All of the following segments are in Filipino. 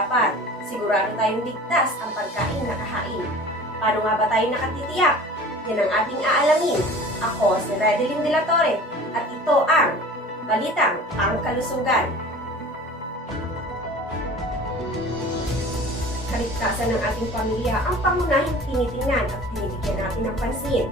dapat sigurado tayong ligtas ang pagkain na kahain. Paano nga ba tayo nakatitiyak? Yan ang ating aalamin. Ako si Redeline de la Torre at ito ang Balitang Pangkalusugan. Kaligtasan ng ating pamilya ang pangunahing tinitingnan at binibigyan natin ng pansin.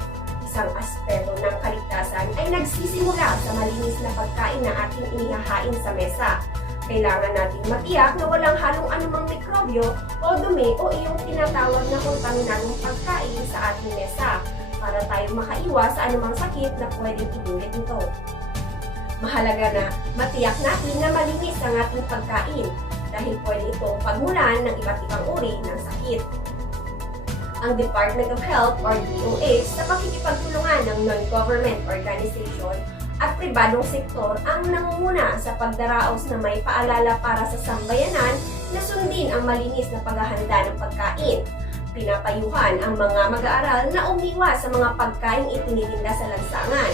Isang aspeto ng kaligtasan ay nagsisimula sa malinis na pagkain na ating inihahain sa mesa. Kailangan nating matiyak na walang halong anumang mikrobyo o dumi o iyong tinatawag na kontaminadong pagkain sa ating mesa para tayo makaiwas sa anumang sakit na pwedeng idulot nito. Mahalaga na matiyak natin na malinis ang ating pagkain dahil pwede itong pagmulan ng iba't ibang uri ng sakit. Ang Department of Health or DOH sa pakikipagtulungan ng non-government organization at pribadong sektor ang nangunguna sa pagdaraos na may paalala para sa sambayanan na sundin ang malinis na paghahanda ng pagkain. Pinapayuhan ang mga mag-aaral na umiwas sa mga pagkain itinitinda sa lansangan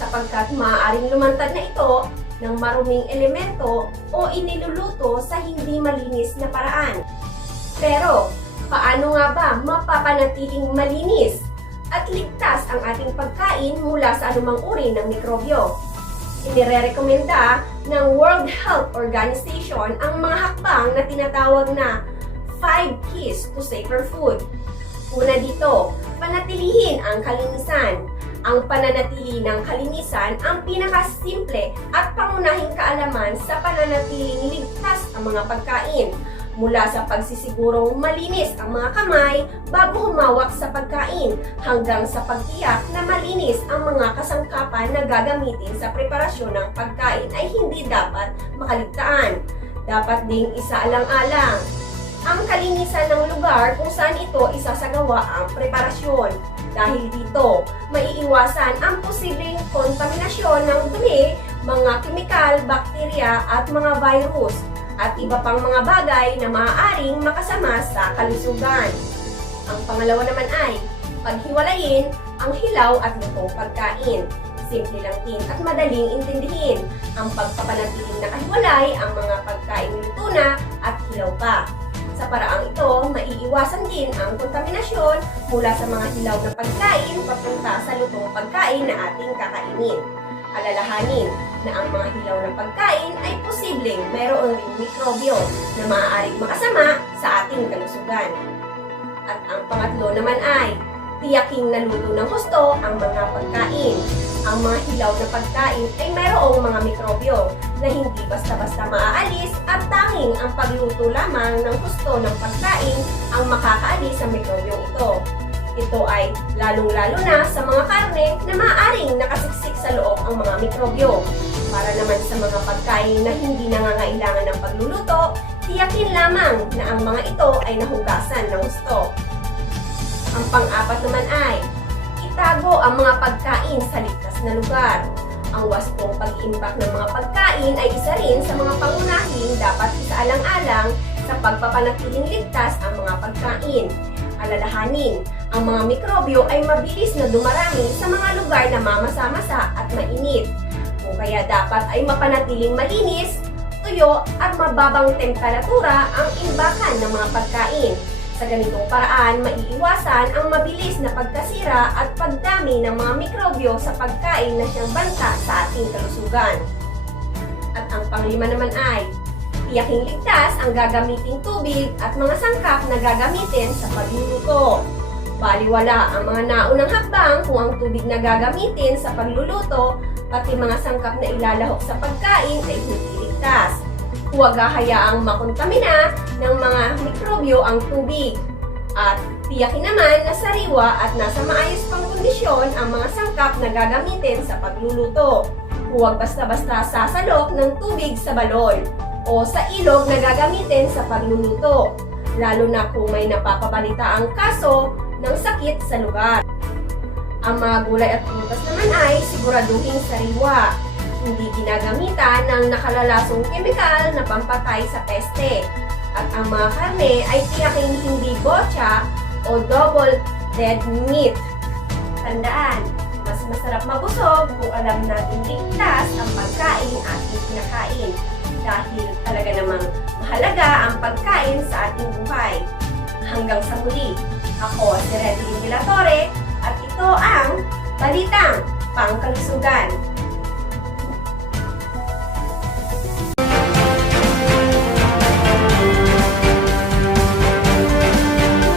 sapagkat maaaring lumantad na ito ng maruming elemento o iniluluto sa hindi malinis na paraan. Pero, paano nga ba mapapanatiling malinis at ligtas ang ating pagkain mula sa anumang uri ng mikrobyo? Inirerekomenda ng World Health Organization ang mga hakbang na tinatawag na 5 Keys to Safer Food. Una dito, panatilihin ang kalinisan. Ang pananatili ng kalinisan ang pinakasimple at pangunahing kaalaman sa pananatiling ligtas ang mga pagkain. Mula sa pagsisigurong malinis ang mga kamay bago humawak sa pagkain hanggang sa pagtiyak na malinis ang mga kasangkapan na gagamitin sa preparasyon ng pagkain ay hindi dapat makaligtaan. Dapat ding isaalang-alang ang kalinisan ng lugar kung saan ito isasagawa ang preparasyon. Dahil dito, maiiwasan ang posibleng kontaminasyon ng dumi, mga kemikal, bakterya at mga virus at iba pang mga bagay na maaaring makasama sa kalusugan. Ang pangalawa naman ay paghiwalayin ang hilaw at lutong pagkain. Simple lang din at madaling intindihin. Ang pagpapanatiling nakahiwalay ang mga pagkain luto na at hilaw pa. Sa paraang ito, maiiwasan din ang kontaminasyon mula sa mga hilaw na pagkain papunta sa lutong pagkain na ating kakainin. Alalahanin na ang mga hilaw na pagkain ay posibleng mayroon ring mikrobyo na maaaring makasama sa ating kalusugan. At ang pangatlo naman ay tiyaking naluto ng husto ang mga pagkain. Ang mga hilaw na pagkain ay mayroong mga mikrobyo na hindi basta-basta maaalis at tanging ang pagluto lamang ng husto ng pagkain ang makakaalis sa mikrobyong ito. Ito ay lalong-lalo na sa mga karne na maaaring nakasiksik sa loob ang mga mikrobyo. Para naman sa mga pagkain na hindi nangangailangan ng pagluluto, tiyakin lamang na ang mga ito ay nahugasan ng husto. Ang pang-apat naman ay itago ang mga pagkain sa ligtas na lugar. Ang wastong pag-iimbak ng mga pagkain ay isa rin sa mga pangunahing dapat isaalang-alang sa pagpapanatiling ligtas ang mga pagkain. Alalahanin, ang mga mikrobyo ay mabilis na dumarami sa mga lugar na mamasa-masa at mainit. O kaya dapat ay mapanatiling malinis, tuyo at mababang temperatura ang imbakan ng mga pagkain. Sa ganitong paraan, maiiwasan ang mabilis na pagkasira at pagdami ng mga mikrobyo sa pagkain na siyang banta sa ating kalusugan. At ang panglima naman ay tiyaking ligtas ang gagamiting tubig at mga sangkap na gagamitin sa pagluluto. Baliwala ang mga naunang hakbang kung ang tubig na gagamitin sa pagluluto pati mga sangkap na ilalahok sa pagkain ay hindi ligtas. Huwag hahayaang makontamina ng mga mikrobyo ang tubig. At tiyakin naman na sariwa at nasa maayos pang kondisyon ang mga sangkap na gagamitin sa pagluluto. Huwag basta-basta sasalok ng tubig sa balon o sa ilog na gagamitin sa pagluluto, lalo na kung may napapabalitaang kaso ng sakit sa lugar. Ang mga gulay at prutas naman ay siguraduhing sariwa. Hindi ginagamitan ng nakalalasong kemikal na pampatay sa peste. At ang mga karne ay tiyaking hindi botcha o double dead meat. Tandaan, mas masarap mabusog kung alam natin ligtas ang pagkain ating kinakain. dahil talaga namang mahalaga ang pagkain sa ating buhay. Hanggang sa muli, ako si Redlyn de la Torre at ito ang Balitang Pangkalusugan.